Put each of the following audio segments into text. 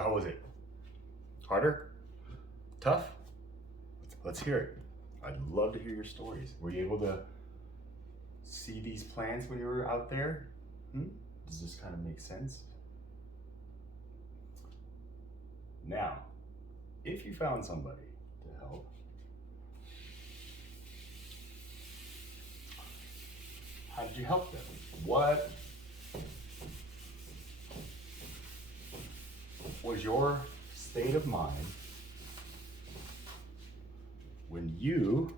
So how was it? Harder? Tough? Let's hear it. I'd love to hear your stories. Were you able to see these plans when you were out there? Does this kind of make sense? Now, if you found somebody to help, how did you help them? What was your state of mind when you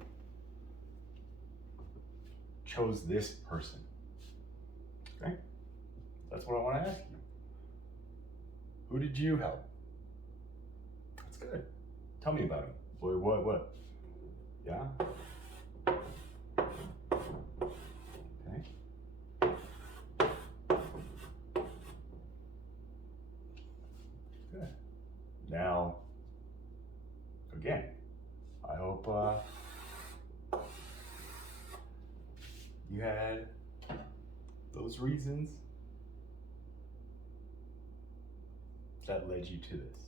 chose this person? Okay? That's what I want to ask you. Who did you help? That's good. Tell me about him. Boy, what? Yeah? Okay. Good. Now, again, I hope you had those reasons that led you to this.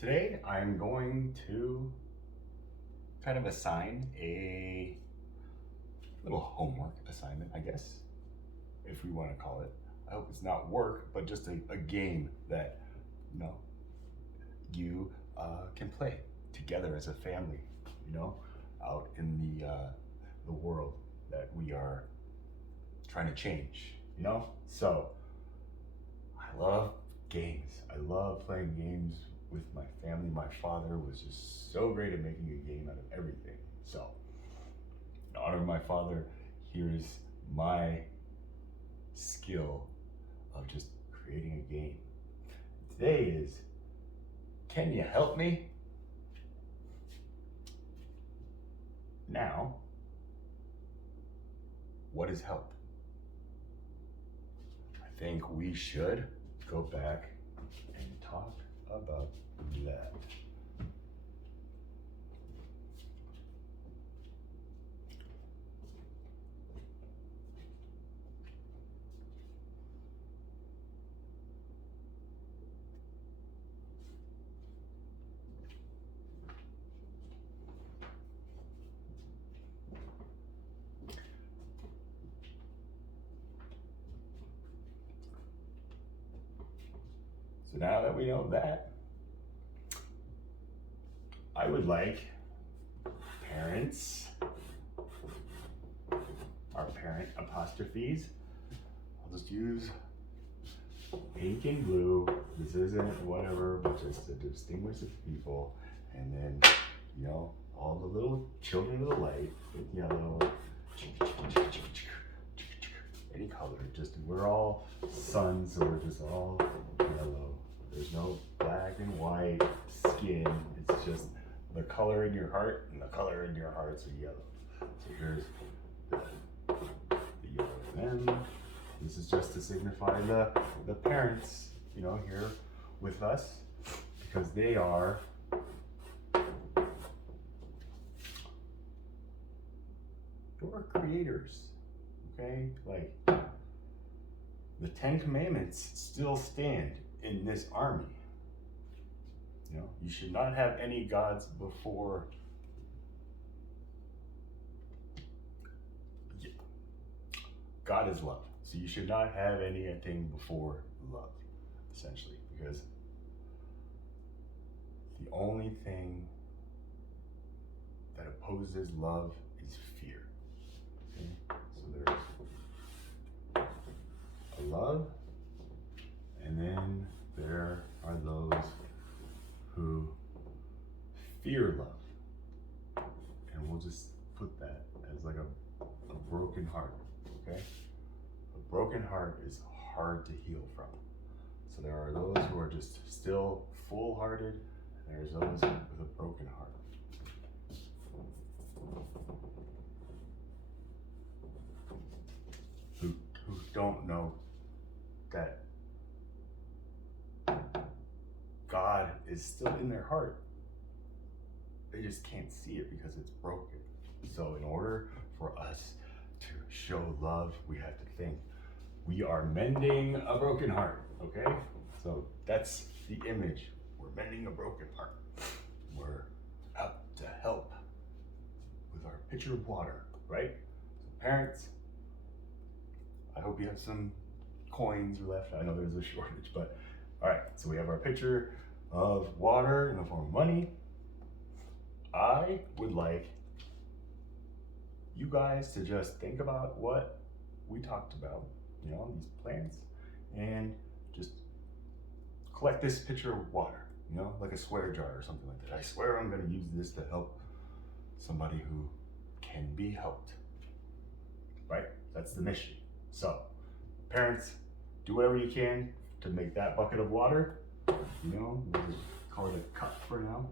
Today, I'm going to kind of assign a little homework assignment, I guess, if we want to call it. I hope it's not work, but just a game that, you can play together as a family, out in the world that we are trying to change, So, I love games. I love playing games with my family. My father was just so great at making a game out of everything. So, in honor of my father, here's my skill of just creating a game. Today is, can you help me? Now, what is help? I think we should go back and talk about that. So now that we know that, I would like parents, our parent apostrophes. I'll just use pink and blue. This isn't whatever, but just to distinguish the people. And then, all the little children of the light with yellow. Any color, just we're all sons, so we're just all yellow. There's no black and white skin. It's just the color in your heart, and the color in your heart's are yellow. So here's the yellow and then this is just to signify the parents, here with us, because they are your creators, okay? Like, the 10 Commandments still stand in this army. You should not have any gods before. God is love. So you should not have anything before love, essentially, because the only thing that opposes love is fear. Okay? So there's a love And then there are those who fear love. And we'll just put that as like a broken heart, okay? A broken heart is hard to heal from. So there are those who are just still full-hearted, and there's those with a broken heart. Who don't know that God is still in their heart. They just can't see it because it's broken. So in order for us to show love, we have to think we are mending a broken heart, okay? So that's the image. We're mending a broken heart. We're out to help with our pitcher of water, right? So parents, I hope you have some coins left. I know there's a shortage, but all right, so we have our pitcher of water in the form of money. I would like you guys to just think about what we talked about, you know, these plants, and just collect this pitcher of water, you know, like a swear jar or something like that. I swear I'm gonna use this to help somebody who can be helped, right? That's the mission. So, parents, do whatever you can to make that bucket of water, you know, we'll just call it a cup for now.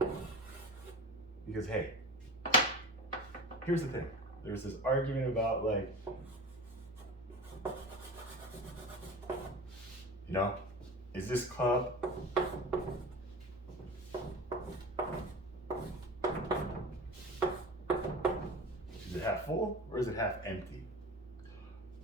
Because hey, here's the thing. There's this argument about like, you know, is this cup is it half full or is it half empty?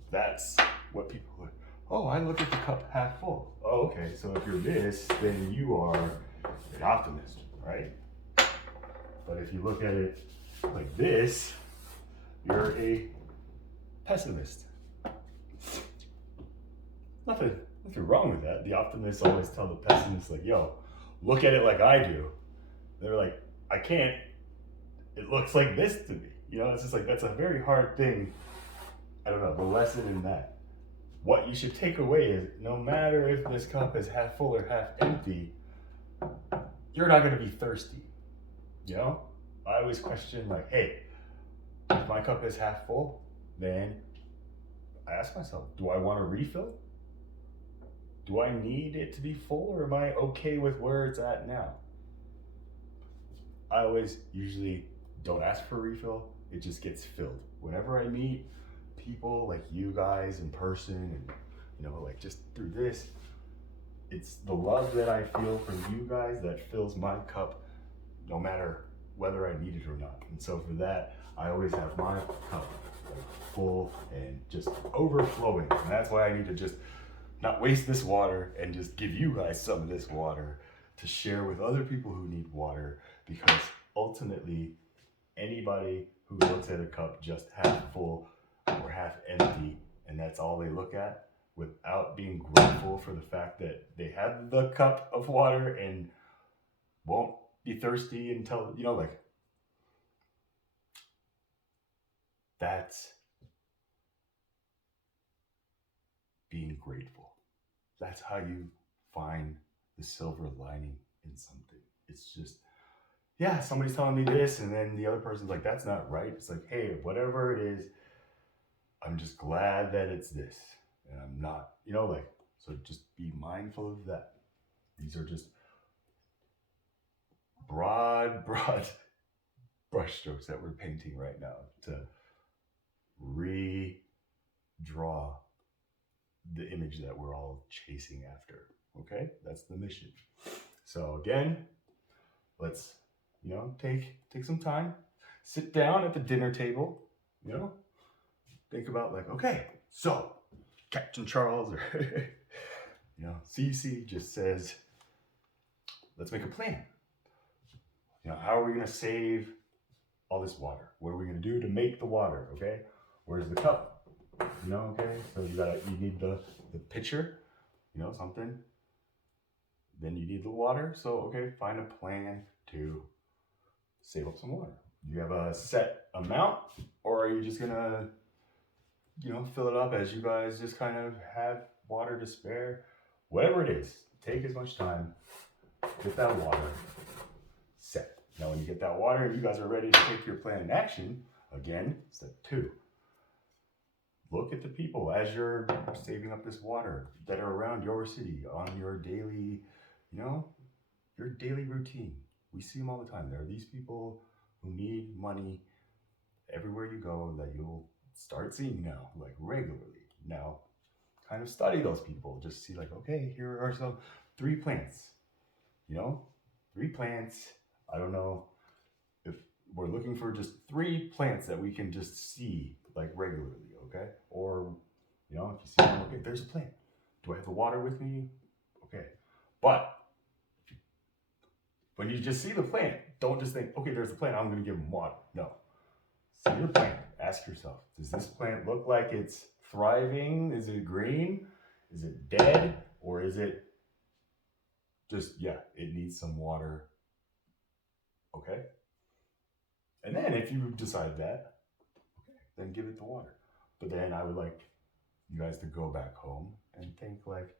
That's what people are. Oh, I look at the cup half full. Oh, okay, so if you're this, then you are an optimist, right? But if you look at it like this, you're a pessimist. Nothing wrong with that. The optimists always tell the pessimists like, yo, look at it like I do. They're like, I can't, it looks like this to me. You know, it's just like, that's a very hard thing. I don't know, the lesson in that. What you should take away is no matter if this cup is half full or half empty, you're not gonna be thirsty. You know, I always question like, hey, if my cup is half full, then I ask myself, do I want to refill? Do I need it to be full, or am I okay with where it's at now? I always usually don't ask for a refill. It just gets filled. Whenever I meet people like you guys in person and, you know, like just through this, it's the love that I feel from you guys that fills my cup no matter whether I need it or not. And so for that, I always have my cup like full and just overflowing. And that's why I need to just not waste this water and just give you guys some of this water to share with other people who need water, because ultimately anybody who looks at a cup just half full or half empty and that's all they look at without being grateful for the fact that they have the cup of water and won't be thirsty until, you know, like, that's being grateful. That's how you find the silver lining in something. It's just, yeah, somebody's telling me this, and then the other person's like, that's not right. It's like, hey, whatever it is, I'm just glad that it's this, and I'm not, you know, like, so just be mindful of that. These are just broad brushstrokes that we're painting right now to redraw the image that we're all chasing after. Okay, that's the mission. So again, let's, you know, take some time, sit down at the dinner table, you know, think about like, okay, so Captain Charles or you know, CC just says, let's make a plan. You know, how are we gonna save all this water? What are we gonna do to make the water? Okay, where's the cup? You know, okay, so you need the pitcher, you know, something. Then you need the water. So okay, find a plan to save up some water. Do you have a set amount, or are you just gonna, you know, fill it up as you guys just kind of have water to spare? whatever it is, take as much time, get that water set. Now, when you get that water and you guys are ready to take your plan in action, again, step 2. Look at the people as you're saving up this water that are around your city on your daily, your daily routine. We see them all the time. There are these people who need money everywhere you go that you'll start seeing now, like regularly. Now, kind of study those people. Just see like, okay, here are some 3 plants. 3 plants. I don't know if we're looking for just 3 plants that we can just see like regularly, okay? Or, if you see them, okay, there's a plant. Do I have the water with me? Okay. But when you just see the plant, don't just think, okay, there's a plant, I'm gonna give them water. No. See the plant. Ask yourself, does this plant look like it's thriving? Is it green? Is it dead? Or is it just, it needs some water? Okay? And then if you decide that, okay, then give it the water. But then I would like you guys to go back home and think like,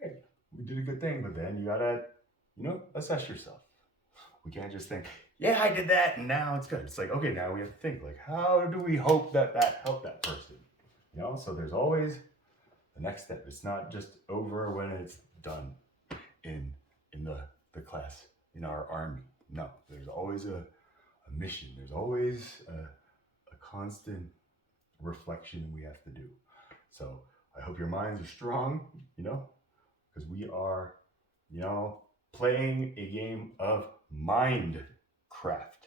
hey, we did a good thing, but then you gotta, assess yourself. We can't just think, yeah, I did that and now it's good. It's like, okay, now we have to think like, how do we hope that helped that person? So there's always the next step. It's not just over when it's done in the class, in our army. No, there's always a mission. There's always a constant reflection we have to do. So I hope your minds are strong, because we are, playing a game of Minecraft.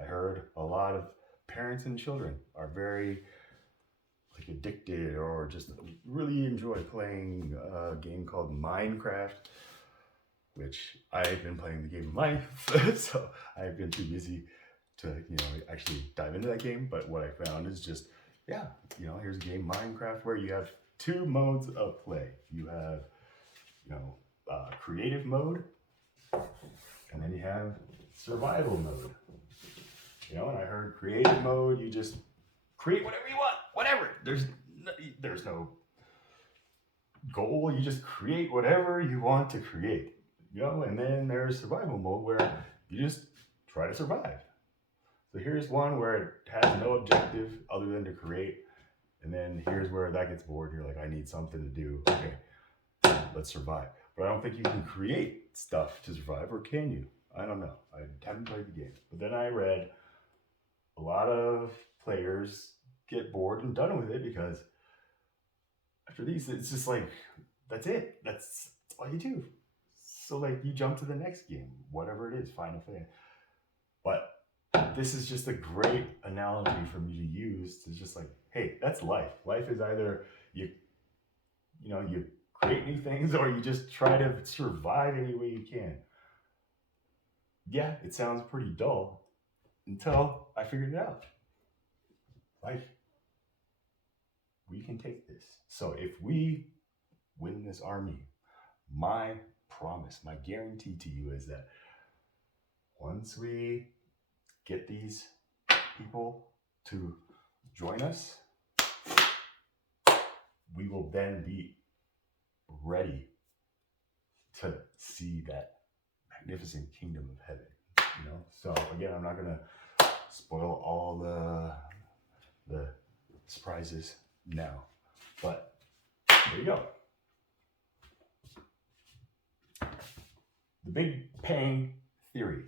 I heard a lot of parents and children are very addicted or just really enjoy playing a game called Minecraft, which I've been playing the game of life. So I've been too busy to, actually dive into that game. But what I found is just, here's a game, Minecraft, where you have 2 modes of play. You have, creative mode, and then you have survival mode. And I heard creative mode, you just create whatever you want, whatever. There's no goal. You just create whatever you want to create. And then there's survival mode where you just try to survive. So here's one where it has no objective other than to create. And then here's where that gets bored. You're like, I need something to do. Okay, let's survive. But I don't think you can create stuff to survive, or can you? I don't know. I haven't played the game. But then I read a lot of players get bored and done with it because after these, it's just like, that's it. That's all you do. So you jump to the next game, whatever it is, Final Fantasy. But this is just a great analogy for me to use to just like, hey, that's life. Life is either you create new things or you just try to survive any way you can. Yeah, it sounds pretty dull until I figured it out. We can take this. So if we win this army, my promise, my guarantee to you is that once we get these people to join us, we will then be ready to see that magnificent kingdom of heaven. So again, I'm not gonna spoil all the surprises now, but there you go. The Big Bang Theory.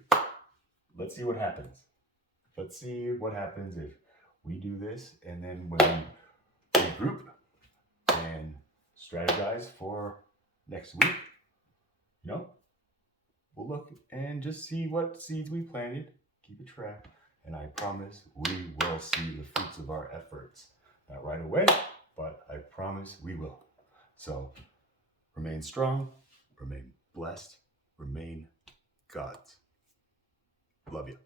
Let's see what happens. Let's see what happens if we do this, and then when we regroup and strategize for next week, we'll look and just see what seeds we planted, keep a track, and I promise we will see the fruits of our efforts. Not right away, but I promise we will. So remain strong, remain blessed, remain God's. Love you.